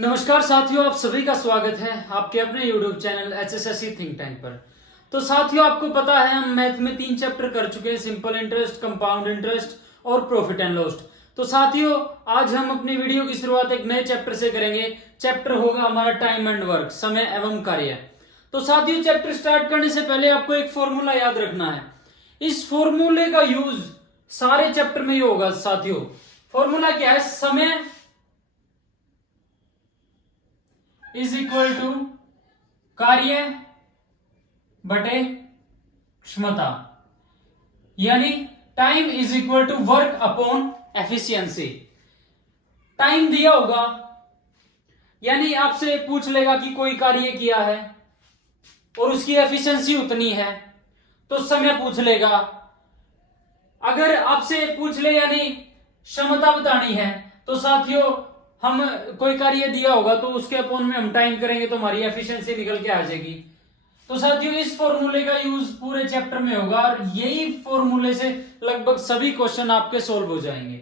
नमस्कार साथियों, आप सभी का स्वागत है आपके अपने YouTube channel HSSC think tank पर। तो साथियों, आपको पता है हम मैथ में 3 चैप्टर कर चुके हैं, सिंपल इंटरेस्ट, कंपाउंड इंटरेस्ट और प्रॉफिट एंड लॉस। तो साथियों, आज हम अपनी वीडियो की शुरुआत एक नए चैप्टर से करेंगे। चैप्टर होगा हमारा टाइम एंड वर्क, समय एवं कार्य। तो साथियों, चैप्टर स्टार्ट करने से पहले आपको एक फॉर्मूला याद रखना है। इस फॉर्मूले का यूज सारे चैप्टर में ही होगा साथियों। फॉर्मूला क्या है? समय इज इक्वल टू कार्य बटे क्षमता, यानी time is equal to work upon efficiency. Time दिया होगा, यानी आपसे पूछ लेगा कि कोई कार्य किया है और उसकी एफिशिएंसी उतनी है, तो समय पूछ लेगा। अगर आपसे पूछ ले यानी क्षमता बतानी है, तो साथियों हम कोई कार्य दिया होगा तो उसके अपोन में हम टाइम करेंगे तो हमारी एफिशिएंसी निकल के आ जाएगी। तो साथियों, इस फॉर्मूले का यूज पूरे चैप्टर में होगा और यही फॉर्मूले से लगभग सभी क्वेश्चन आपके सोल्व हो जाएंगे।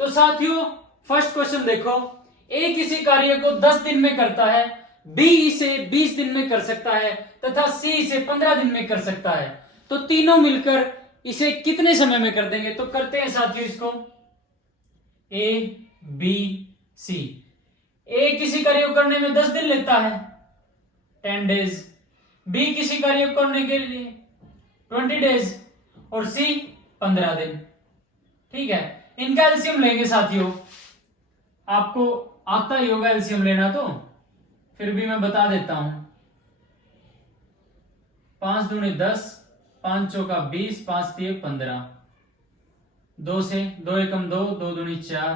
तो साथियों, फर्स्ट क्वेश्चन देखो। ए किसी कार्य को 10 दिन में करता है, बी इसे 20 दिन में कर सकता है तथा सी इसे 15 दिन में कर सकता है। तो तीनों मिलकर इसे कितने समय में कर देंगे? तो करते हैं साथियों इसको। A B C. ए किसी कार्य को करने में 10 दिन लेता है, 10 डेज। बी किसी कार्य को करने के लिए 20 डेज और सी 15 दिन। ठीक है, इनका एलसीएम लेंगे साथियों। आपको आता ही होगा एलसीएम लेना, तो फिर भी मैं बता देता हूं। 5 दूनी 10, 5 चौका 20, 5 तिये 15, 2 से 2 एकम 2, 2 दूनी 4,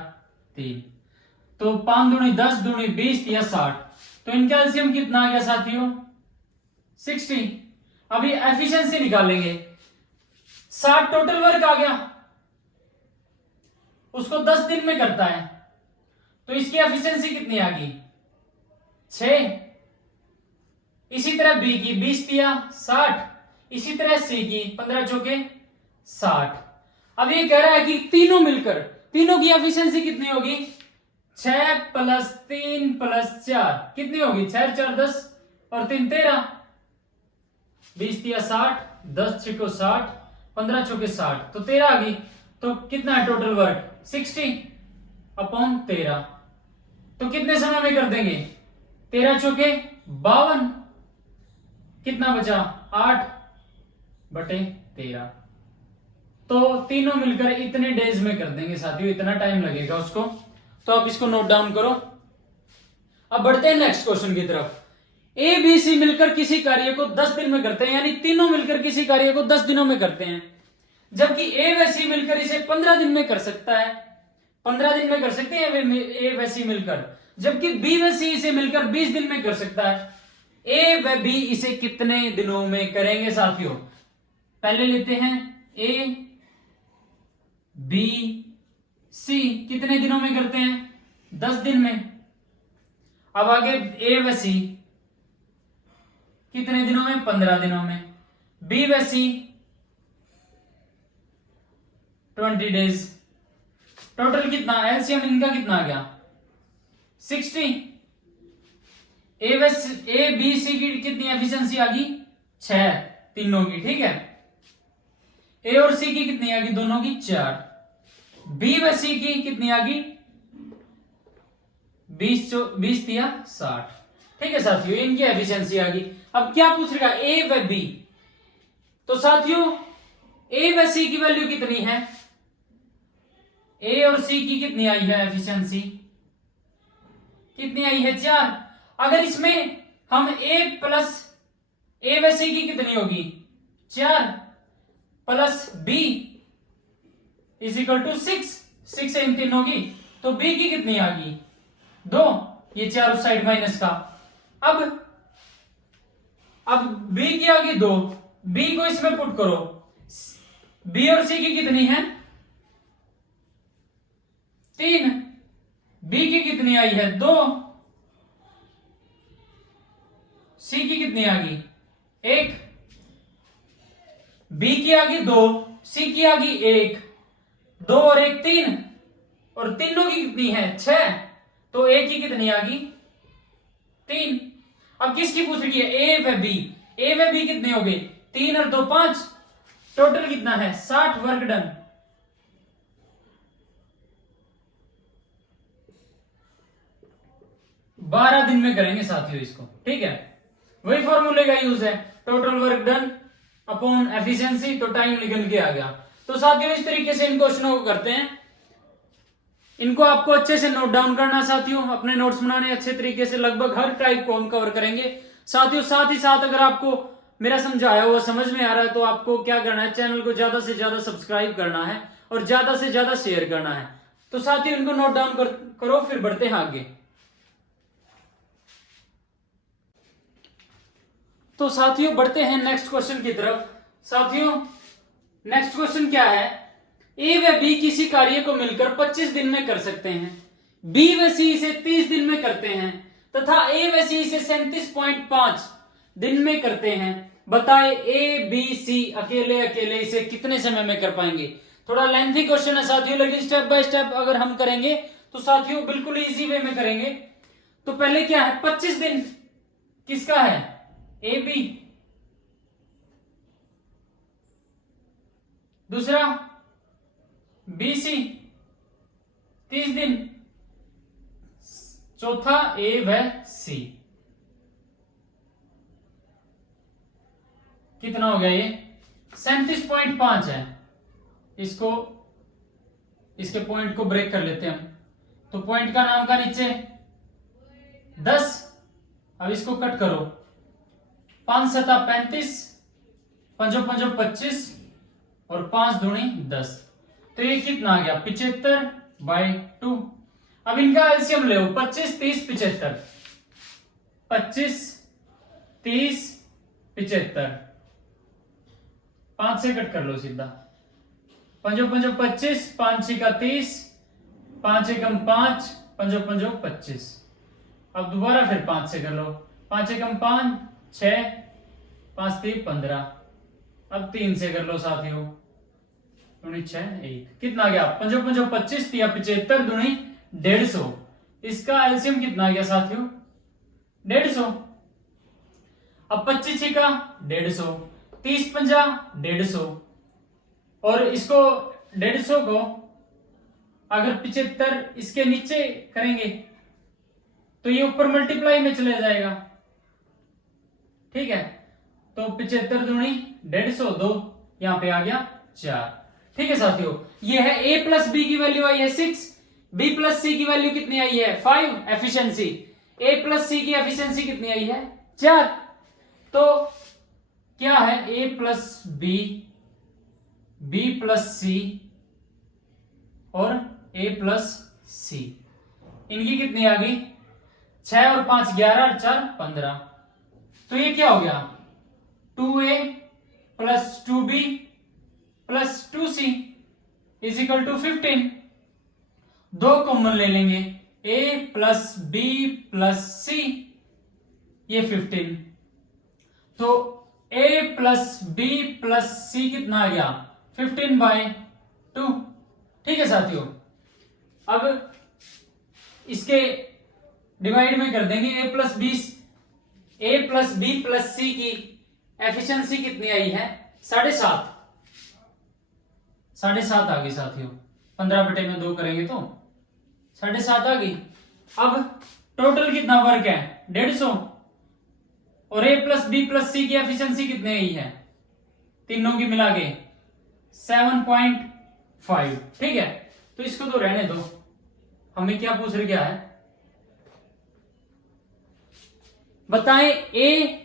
3। तो 5 दूनी 10, दूनी 20 या 60। तो इनका एलसीएम कितना आ गया साथियों? 60। अभी एफिशिएंसी निकालेंगे। 60 टोटल वर्क आ गया, उसको 10 दिन में करता है, तो इसकी एफिशिएंसी कितनी आ गई? 6। इसी तरह बी की 20 दिया 60, इसी तरह सी की 15 चौके 60। अब ये कह रहा है कि तीनों मिलकर तीनों की एफिशिएंसी कितनी होगी? 6 + 3 + 4 कितनी होगी? 6 4 10 और 3 13। 20 दिया 60, 10 6 60, 15 चौके 60, तो 13 आ गई। तो कितना है टोटल वर्क? 60/13। तो कितने समय में कर देंगे? 13 चौके 52। कितना बचा? 8/13। तो तीनों मिलकर इतने डेज में कर देंगे साथियों, इतना टाइम लगेगा उसको। तो आप इसको नोट डाउन करो। अब बढ़ते हैं नेक्स्ट क्वेश्चन की तरफ। ए बी सी मिलकर किसी कार्य को 10 दिन में करते हैं, यानी तीनों मिलकर किसी कार्य को 10 दिनों में करते हैं, जबकि ए व सी मिलकर इसे 15 दिन में कर सकता है। 15 दिन में कर सकते हैं ए व सी मिलकर, जबकि बी व सी इसे मिलकर 20 दिन में कर सकता है। ए व बी इसे कितने दिनों में करेंगे साथियों? पहले लेते हैं ए बी सी कितने दिनों में करते हैं? 10 दिन में। अब आगे ए व सी कितने दिनों में? 15 दिनों में। बी व सी 20 डेज। टोटल कितना? एलसीएम इनका कितना आ गया? 60। ए बी सी की कितनी एफिशिएंसी आ गई? 6 तीनों की। ठीक है, ए और सी की कितनी आ गई? दोनों की 4। बी व सी की कितनी आ गई? 20 दिया 60। ठीक है साथियों, इनकी एफिशिएंसी आ गई। अब क्या पूछ रहा है? ए व बी। तो साथियों, ए व सी की वैल्यू कितनी है? ए और सी की कितनी आई है एफिशिएंसी? कितनी आई है? 4। अगर इसमें हम ए व सी की कितनी होगी? 4 plus B is equal to 6 इन तीन होगी। तो बी की कितनी आ गई? 2। ये 4 उस साइड माइनस का। अब बी की आ गई 2। बी को इसमें पुट करो। बी और सी की कितनी है? 3। बी की कितनी आई है? 2। सी की कितनी आ गई? 1। बी की आ गई 2, सी की आ गई 1। 2 और 1 3, और तीनों की कितनी है? 6। तो ए की कितनी आ गई? 3। अब किसकी पूछ रही है? ए व बी। ए व बी कितने हो गए? 3 और 2 5। टोटल कितना है? 60 वर्क डन। बारह दिन में करेंगे साथियों इसको, ठीक है। वही फॉर्मूले का यूज है, total work done upon efficiency, तो टाइम निकल के आ गया। तो साथियों इस तरीके से इन क्वेश्चनों को करते हैं। इनको आपको अच्छे से नोट डाउन करना साथियों, अपने नोट्स बनाने अच्छे तरीके से, लगभग हर टाइप को हम कवर करेंगे साथियों। साथ ही साथ अगर आपको मेरा समझाया हुआ समझ में आ रहा है तो आपको क्या करना है, चैनल को ज्यादा से ज्यादा सब्सक्राइब करना है और ज्यादा से ज्यादा शेयर करना है। तो साथियों इनको नोट डाउन करो, फिर बढ़ते हैं आगे। तो साथियों बढ़ते हैं नेक्स्ट क्वेश्चन की तरफ। साथियों नेक्स्ट क्वेश्चन क्या है? ए व बी किसी कार्य को मिलकर 25 दिन में कर सकते हैं, बी व सी इसे 30 दिन में करते हैं तथा ए व सी इसे 37.5 दिन में करते हैं। बताए ए बी सी अकेले अकेले इसे कितने समय में कर पाएंगे। थोड़ा लेंथी क्वेश्चन है साथियों, लेकिन स्टेप बाय स्टेप अगर हम करेंगे तो साथियों बिल्कुल इजी वे में करेंगे। तो पहले क्या है? 25 दिन किसका है? A B. दूसरा बी सी 30 दिन। चौथा ए व सी। कितना हो गया? ये 37.5 है। इसको इसके पॉइंट को ब्रेक कर लेते हैं हम। तो पॉइंट का नाम का नीचे 10। अब इसको कट करो, 5 सता 35, 5 5 25 और 5 दूनी 10। तो ये कितना आ गया? 75/2। अब इनका एलसीएम ले 25 30 75। 25 30 75, 5 से कट कर लो सीधा। 5 5 25, 5 6 30, 5 एकम 5, 5 5 25। अब दोबारा फिर 5 से कर लो, 5 एकम 5 6, 5 3 15। अब 3 से कर लो साथियों, 6 1। कितना गया? 5 5 25 या 75 दूनी 150। इसका एलसीएम कितना गया साथियों? 150। अब 25 का 150, 30 50 150 और इसको 150 को अगर 75 इसके नीचे करेंगे तो ये ऊपर मल्टीप्लाई में चले जाएगा, ठीक है। तो 75 दूनी 150, 2 यहां पे आ गया 4, ठीक है साथियों। ये है ए प्लस बी की वैल्यू आई है 6, बी प्लस सी की वैल्यू कितनी आई है 5 एफिशिएंसी, ए प्लस सी की एफिशिएंसी कितनी आई है 4। तो क्या है? ए प्लस बी, बी प्लस सी और ए प्लस सी, इनकी कितनी आ गई? 6 और 5 11 और 4 15। तो ये क्या हो गया? 2a plus 2b plus 2c is equal to 15। 2 common ले लेंगे, a plus b plus c, ये 15। तो a plus b plus c कितना आ गया? 15/2, ठीक है साथियों। अब इसके डिवाइड में कर देंगे, a प्लस बी प्लस सी की एफिशिएंसी कितनी आई है? 7.5। 7.5 आ गई साथियों। 15/2 करेंगे तो 7.5 आ गई। अब टोटल कितना वर्क है? 150। और ए प्लस बी प्लस सी की एफिशिएंसी कितनी आई है तीनों की मिला के? 7.5, ठीक है। तो इसको तो रहने दो, हमें क्या पूछ रहे क्या है? बताएं ए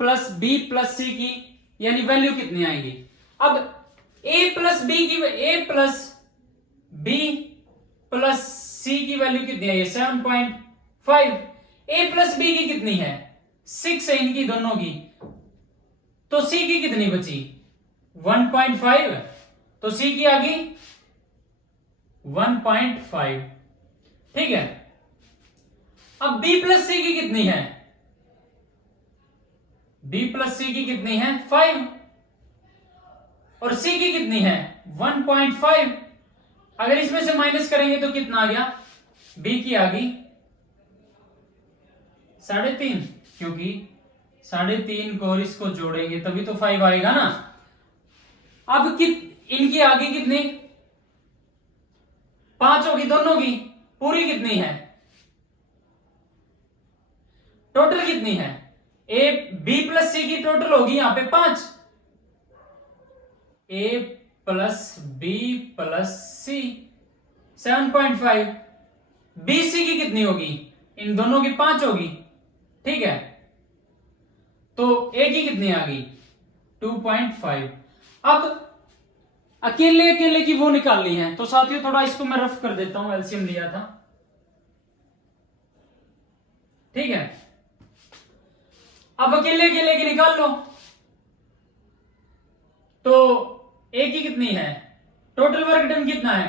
प्लस बी प्लस सी की यानी वैल्यू कितनी आएगी। अब ए प्लस बी प्लस सी की वैल्यू कितनी आई है? 7.5। ए प्लस बी की कितनी है? 6 है इनकी दोनों की। तो सी की कितनी बची? 1.5। तो सी की आ गई 1.5, ठीक है। अब बी प्लस सी की कितनी है? बी प्लस सी की कितनी है? 5। और सी की कितनी है? 1.5। अगर इसमें से माइनस करेंगे तो कितना आ गया? बी की आ गई 3.5, क्योंकि 3.5 को और इसको जोड़ेंगे तभी तो 5 आएगा ना। अब इनकी आगे कितनी 5 होगी, दोनों की पूरी कितनी है, टोटल कितनी है, ए बी प्लस सी की टोटल होगी यहां पे 5, ए प्लस बी प्लस सी 7.5, बी सी की कितनी होगी, इन दोनों की 5 होगी, ठीक है, तो ए की कितनी आ गई 2.5। अब अकेले अकेले की वो निकालनी है, तो साथियों थोड़ा इसको मैं रफ कर देता हूं, एलसीएम लिया था, ठीक है। अब अकेले अकेले की निकाल लो, तो ए की कितनी है, टोटल वर्क डन कितना है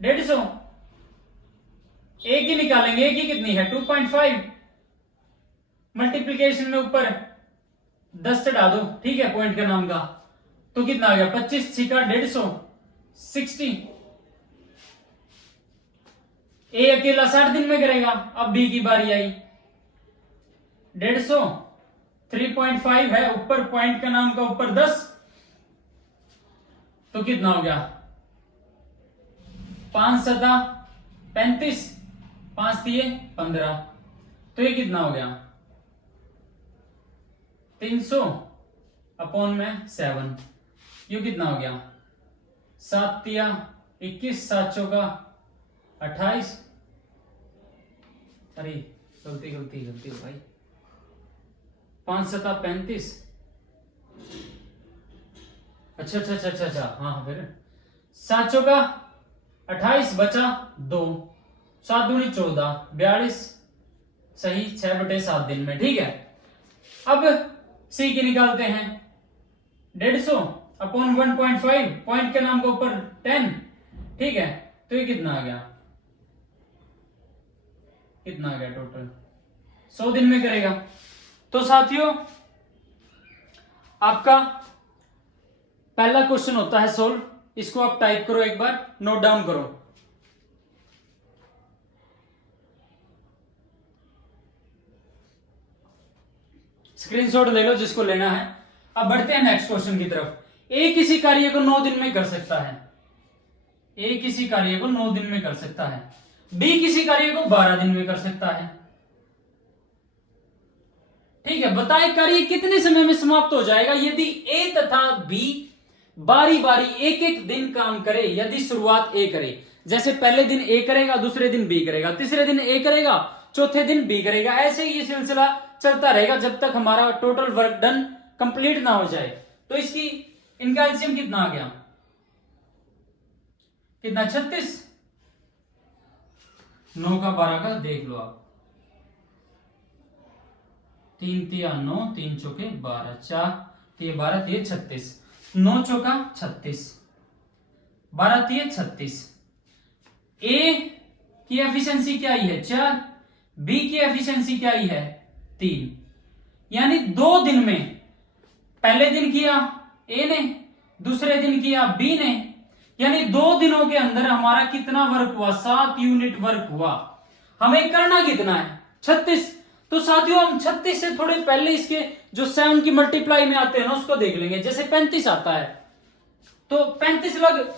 150, ए की निकालेंगे, ए की कितनी है 2.5, मल्टीप्लीकेशन में ऊपर 10 चढ़ा दो, ठीक है, पॉइंट का नाम का, तो कितना आ गया 25 छिका 150, 60। ए अकेला 60 दिन में करेगा, अब बी की बारी आई, 150 3.5 है, ऊपर पॉइंट का नाम का ऊपर 10, तो कितना हो गया 5 सता 35, 5 दिए 15, तो ये कितना हो गया 300 अपॉन में 7, ये कितना हो गया 7 तिया 21, 7 चौका 28, अरे गलती हो भाई, 5 सता 35, अच्छा, हाँ फिर 7 चौका 28 बचा 2, 7 दूनी 14, 42 सही, 6/7 दिन में, ठीक है। अब सी की निकालते हैं, 150 अपॉन 1.5, पॉइंट के नाम के ऊपर 10, ठीक है, तो ये कितना आ गया टोटल 100 दिन में करेगा। तो साथियों आपका पहला क्वेश्चन होता है सोल्व, इसको आप टाइप करो, एक बार नोट डाउन करो। स्क्रीनशॉट ले लो जिसको लेना है। अब बढ़ते हैं नेक्स्ट क्वेश्चन की तरफ। ए किसी कार्य को 9 दिन में कर सकता है, ए किसी कार्य को 9 दिन में कर सकता है, बी किसी कार्य को 12 दिन में कर सकता है, ठीक है। बताए कार्य कितने समय में समाप्त हो जाएगा यदि ए तथा बी बारी बारी एक एक दिन काम करे, यदि शुरुआत ए करे, जैसे पहले दिन ए करेगा, दूसरे दिन बी करेगा, तीसरे दिन ए करेगा, चौथे दिन बी करेगा, ऐसे ही ये सिलसिला चलता रहेगा जब तक हमारा टोटल वर्क डन कंप्लीट ना हो जाए। तो इसकी इनका एलसीएम कितना आ गया, कितना 36, 9 का 12 का देख लो आप, 3 तिया 9, 3 चौके 12, 4 तिये 12, तिये 36, 9 चौका 36, 12 तिये 36। ए की एफिशिएंसी क्या आई है 4, बी की एफिशिएंसी क्या आई है 3, यानी 2 दिन में, पहले दिन किया ए ने, दूसरे दिन किया बी ने, यानी 2 दिनों के अंदर हमारा कितना वर्क हुआ 7 यूनिट वर्क हुआ। हमें करना कितना है 36। तो साथियों हम 36 से थोड़े पहले इसके जो 7 की मल्टीप्लाई में आते हैं ना उसको देख लेंगे। जैसे 35 आता है तो 35 लग,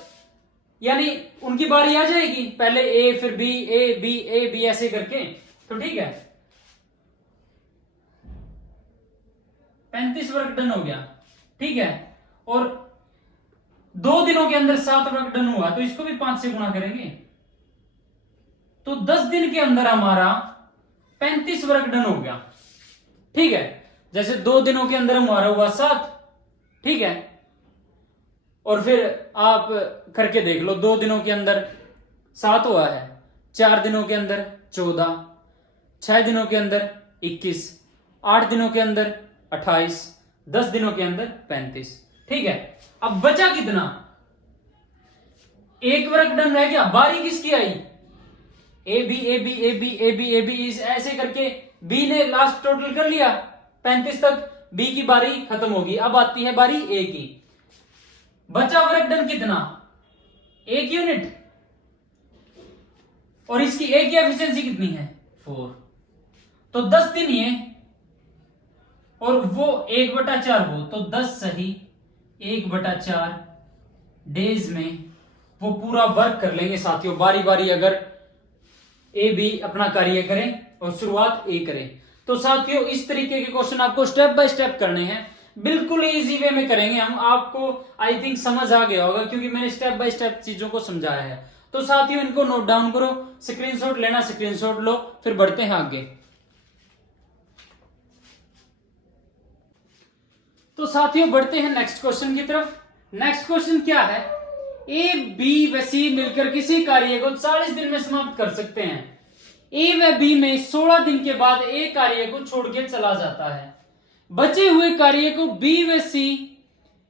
यानी उनकी बारी आ जाएगी, पहले ए फिर बी, ए बी ऐसे करके, तो ठीक है 35 वर्क डन हो गया, ठीक है। और 2 दिनों के अंदर 7 वर्क डन हुआ तो इसको भी 5 से गुणा करेंगे, तो 10 दिन के अंदर हमारा 35 वर्क डन हो गया, ठीक है। जैसे 2 दिनों के अंदर हमारा हुआ 7, ठीक है, और फिर आप करके देख लो, 2 दिनों के अंदर 7 हुआ है, 4 दिनों के अंदर 14, 6 दिनों के अंदर 21, 8 दिनों के अंदर 28, 10 दिनों के अंदर 35, ठीक है। अब बचा कितना, एक वर्क डन रह गया, बारी किसकी आई A B A B A B A B A B, ऐसे करके बी ने लास्ट टोटल कर लिया 35 तक, बी की बारी खत्म होगी, अब आती है बारी ए की। बचा वर्क डन कितना 1 यूनिट, और इसकी ए की एफिशिएंसी कितनी है 4, तो 10 दिन ये और वो 1/4 वो, तो 10 सही 1/4 डेज में वो पूरा वर्क कर लेंगे साथियों, बारी बारी अगर ए बी अपना कार्य करें और शुरुआत ए करें। तो साथियों इस तरीके के क्वेश्चन आपको स्टेप बाय स्टेप करने हैं, बिल्कुल इजी वे में करेंगे हम। आपको आई थिंक समझ आ गया होगा क्योंकि मैंने स्टेप बाय स्टेप चीजों को समझाया है। तो साथियों इनको नोट डाउन करो, स्क्रीनशॉट लेना स्क्रीनशॉट लो, फिर बढ़ते हैं आगे। तो साथियों बढ़ते हैं नेक्स्ट क्वेश्चन की तरफ। नेक्स्ट क्वेश्चन क्या है, ए बी व सी मिलकर किसी कार्य को 40 दिन में समाप्त कर सकते हैं। ए व बी में 16 दिन के बाद ए कार्य को छोड़ के चला जाता है। बचे हुए कार्य को बी व सी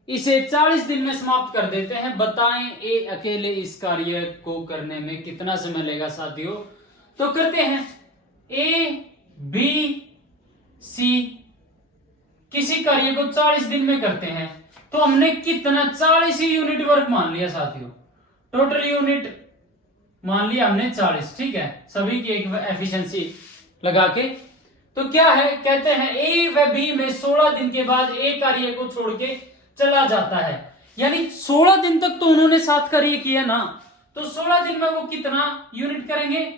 इसे 40 दिन में समाप्त कर देते हैं। बताएं ए अकेले इस कार्य को करने में कितना समय लेगा साथियों। तो करते हैं, ए बी सी किसी कार्य को 40 दिन में करते हैं, तो हमने कितना 40 ही यूनिट वर्क मान लिया साथियों, टोटल यूनिट मान लिया हमने 40, ठीक है, सभी की एक एफिशिएंसी लगा के। तो क्या है, कहते हैं ए व बी में 16 दिन के बाद ए कार्य को छोड़ के चला जाता है। यानी 16 दिन तक तो उन्होंने साथ कार्य किया ना, तो 16 दिन में वो कितना यूनिट करेंगे,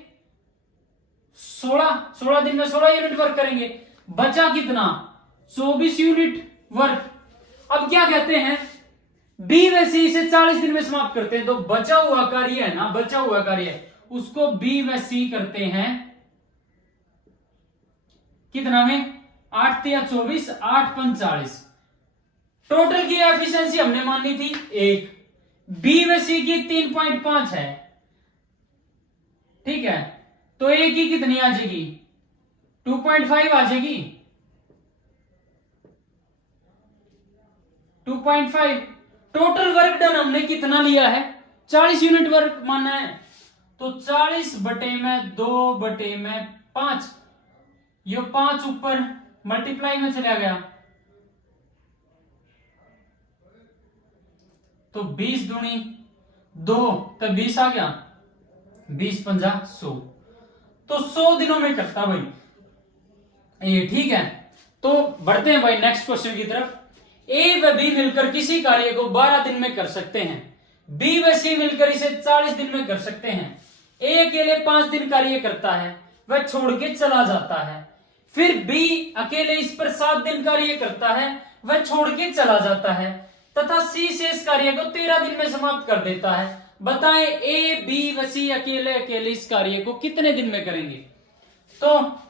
16 दिन में 16 यूनिट वर्क करेंगे। बचा कितना, 24 यूनिट वर्क। अब क्या कहते हैं, बी व सी इसे 40 दिन में समाप्त करते हैं, तो बचा हुआ कार्य है ना, बचा हुआ कार्य उसको बी व सी करते हैं कितना में, 8 या 24, 8 5 40। टोटल की एफिशिएंसी हमने मानी थी 1, बी व सी की 3.5 है, ठीक है, तो ए की कितनी आ जाएगी, 2.5 आ जाएगी, 2.5। टोटल वर्क डन हमने कितना लिया है, 40 यूनिट वर्क माना है, तो 40 बटे में 2/5, ये 5 ऊपर मल्टीप्लाई में चला गया, तो 20 दूनी 2, तो 20 आ गया, 20 पंजा 100, तो 100 दिनों में करता भाई ये, ठीक है। तो बढ़ते हैं भाई नेक्स्ट क्वेश्चन की तरफ। ए व बी मिलकर किसी कार्य को 12 दिन में कर सकते हैं, बी व सी मिलकर इसे 40 दिन में कर सकते हैं। ए अकेले 5 दिन कार्य करता है, वह छोड़ के चला जाता है। फिर बी अकेले इस पर 7 दिन कार्य करता है, वह छोड़ के चला जाता है, तथा सी से इस कार्य को 13 दिन में समाप्त कर देता है। बताएं ए बी व सी अकेले अकेले इस कार्य को कितने दिन में करेंगे। तो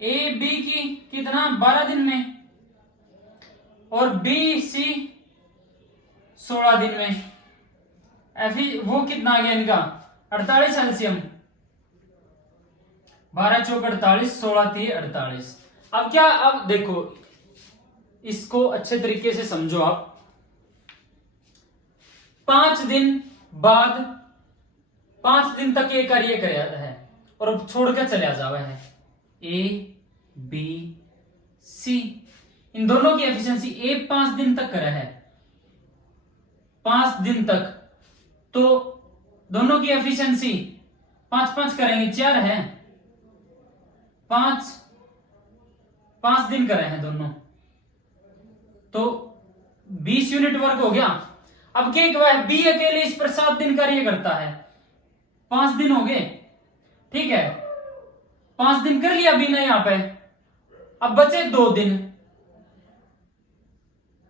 ए बी की कितना 12 दिन में, और बी सी 16 दिन में, वो कितना आ गया इनका 48 एलसीएम, 12 चौक 48, 16 3 48। अब क्या, अब देखो इसको अच्छे तरीके से समझो आप। 5 दिन बाद 5 दिन तक ये कार्य कराया है और छोड़कर चला जावा है ए बी सी, इन दोनों की एफिशिएंसी ए 5 दिन तक करा है, 5 दिन तक, तो दोनों की एफिशिएंसी 5 5 करेंगे 4 है, 5 दिन करे हैं दोनों, तो 20 यूनिट वर्क हो गया। अब क्या है, बी अकेले इस पर 7 दिन कार्य करता है, 5 दिन हो गए, ठीक है, 5 दिन कर लिया बी ने यहां पे। अब बचे 2 दिन,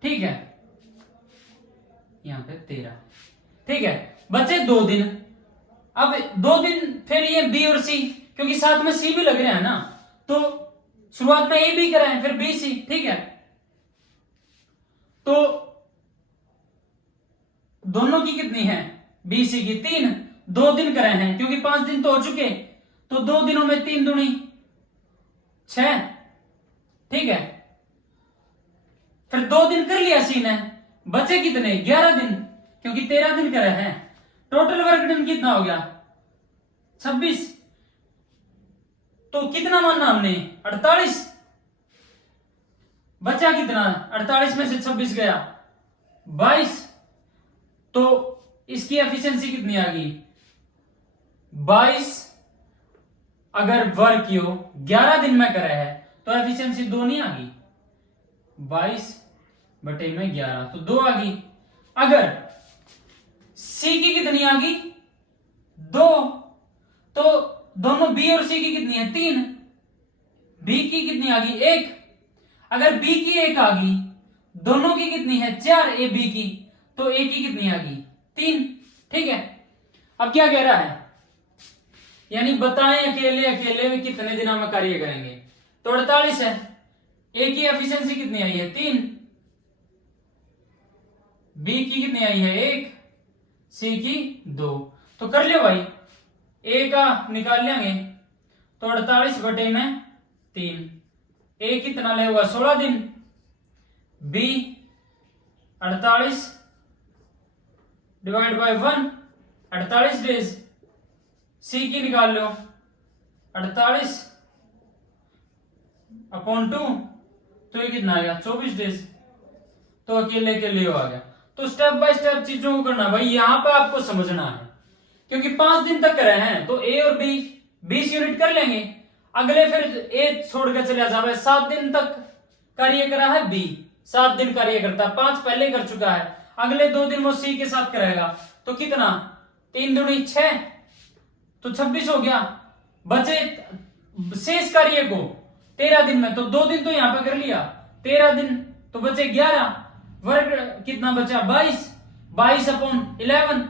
ठीक है, यहां पे 13, ठीक है, बचे 2 दिन। अब 2 दिन फिर ये बी और सी, क्योंकि साथ में सी भी लग रहे हैं ना, तो शुरुआत में ए बी कराएं फिर बी सी, ठीक है, तो दोनों की कितनी है, बी सी की 3, 2 दिन कराए हैं क्योंकि 5 दिन तो हो चुके, तो 2 दिनों में 3 दूनी 6, ठीक है, फिर 2 दिन कर लिया सी ने, बचे कितने 11 दिन, क्योंकि 13 दिन करे हैं। टोटल वर्क डन कितना हो गया 26, तो कितना मानना हमने 48, बचा कितना 48 में से 26 गया 22, तो इसकी एफिशिएंसी कितनी आ गई 22 अगर वर्क यो 11 दिन में करे है तो एफिशिएंसी 2 नहीं आ गई, 22/11 तो 2 आ गई। अगर सी की कितनी आ गई 2, तो दोनों बी और सी की कितनी है 3, बी की कितनी आ गई 1। अगर बी की 1 आ गई, दोनों की कितनी है 4 ए बी की, तो ए की कितनी आ गई 3। ठीक है, अब क्या कह रहा है, यानी बताएं अकेले अकेले में कितने दिनों में कार्य करेंगे, तो 48 है। ए की एफिशिएंसी कितनी आई है 3, बी की कितनी आई है 1, सी की 2। तो कर लियो भाई, ए का निकाल लेंगे तो 48/3, ए कितना लेगा 16 दिन, बी 48 डिवाइड बाय 1 48 डेज, सी की निकाल लो 48/2, तो ये कितना आएगा 24 डेज। तो अकेले के लिए आ गया। तो स्टेप बाय स्टेप चीजों को करना भाई, यहां पर आपको समझना है, क्योंकि 5 दिन तक करे हैं तो ए और बी 20 यूनिट कर लेंगे, अगले फिर ए छोड़ के चले जाए। 7 दिन तक कार्य करा है बी, 7 दिन कार्य करता है, 5 पहले कर चुका है, अगले 2 दिन वो सी के साथ करेगा, तो कितना 3 दूनी 6, तो 26 हो गया। बचे शेष कार्य को 13 दिन में, तो 2 दिन तो यहां पे कर लिया, 13 दिन तो बचे 11, वर्ग कितना बचा 22/11।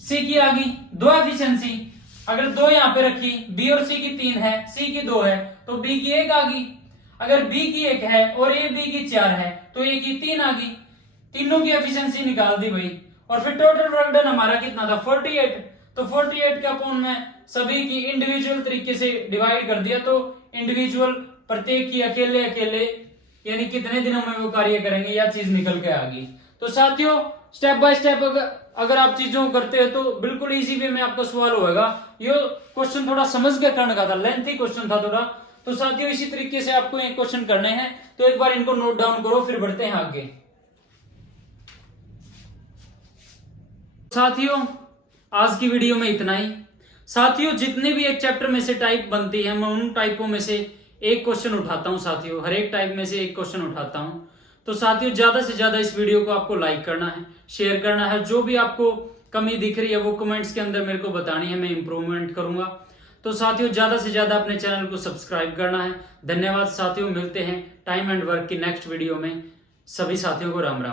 सी की आ गई 2 एफिशिएंसी, अगर 2 यहां पे रखी, बी और सी की 3 है, सी की 2 है, तो बी की 1 आ गई। अगर बी की 1 है और ए बी की 4 है, तो ए की 3 आ गई। तीनों की एफिशिएंसी निकाल दी भाई, और फिर टोटल वर्क डन हमारा कितना था 48। तो 48 का अपॉन में सभी की इंडिविजुअल तरीके से डिवाइड कर दिया, तो इंडिविजुअल प्रत्येक की अकेले अकेले यानी कितने दिनों में वो कार्य करेंगे, यह चीज निकल के आ गई। तो साथियों स्टेप बाय स्टेप अगर आप चीजों को करते हैं तो बिल्कुल इजी वे में आपका सवाल होगा। ये क्वेश्चन थोड़ा समझ के करने का था, लेंथी क्वेश्चन था थोड़ा। तो साथियों इसी तरीके से आपको ये क्वेश्चन करने हैं, तो एक बार इनको नोट डाउन करो, फिर बढ़ते हैं आगे। साथियों आज की वीडियो में इतना ही। साथियों जितने भी एक चैप्टर में से टाइप बनती है, मैं उन टाइपों में से एक क्वेश्चन उठाता हूं साथियों, हर एक टाइप में से एक क्वेश्चन उठाता हूं। तो साथियों ज्यादा से ज्यादा इस वीडियो को आपको लाइक करना है, शेयर करना है, जो भी आपको कमी दिख रही है वो कमेंट्स के अंदर मेरे को बतानी है, मैं इंप्रूवमेंट करूंगा। तो साथियों ज्यादा से ज्यादा अपने चैनल को सब्सक्राइब करना है। धन्यवाद साथियों, मिलते हैं टाइम एंड वर्क की नेक्स्ट वीडियो में। सभी साथियों को राम राम।